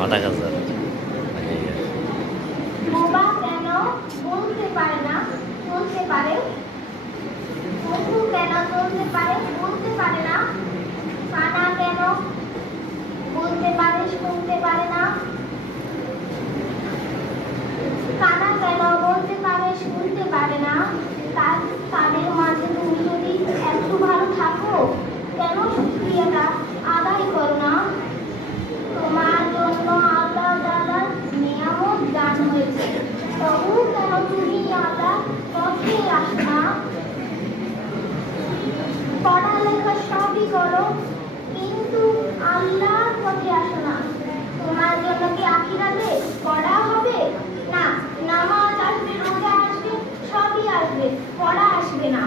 মাথা কাজা বোবা কেন বলতে পারে না, বলতে পারে? বন্ধু কেন বলতে পারে, বলতে পারে না? কানা কেন বলতে পারে, শুনতে পারে না? কানা কেন বলতে পারে, শুনতে পারে না? তাদের মাঝে তুমি যদি একটু ভালো থাকো, কেন শুক্রিয়াটা আদায় করো না? তোমার জন্য আল্লাহ তাআলার নিয়ামত দান হয়েছে, তবু কেন তুমি আল্লাহ পথে আসো না? পড়ালেখা সবই করো, কিন্তু আল্লাহর পথে আসো না। তোমার জন্য কি আখিরাতে পড়া হবে না? নামাজ আসবে, রোজা আসবে, সবই আসবে, পড়া আসবে না।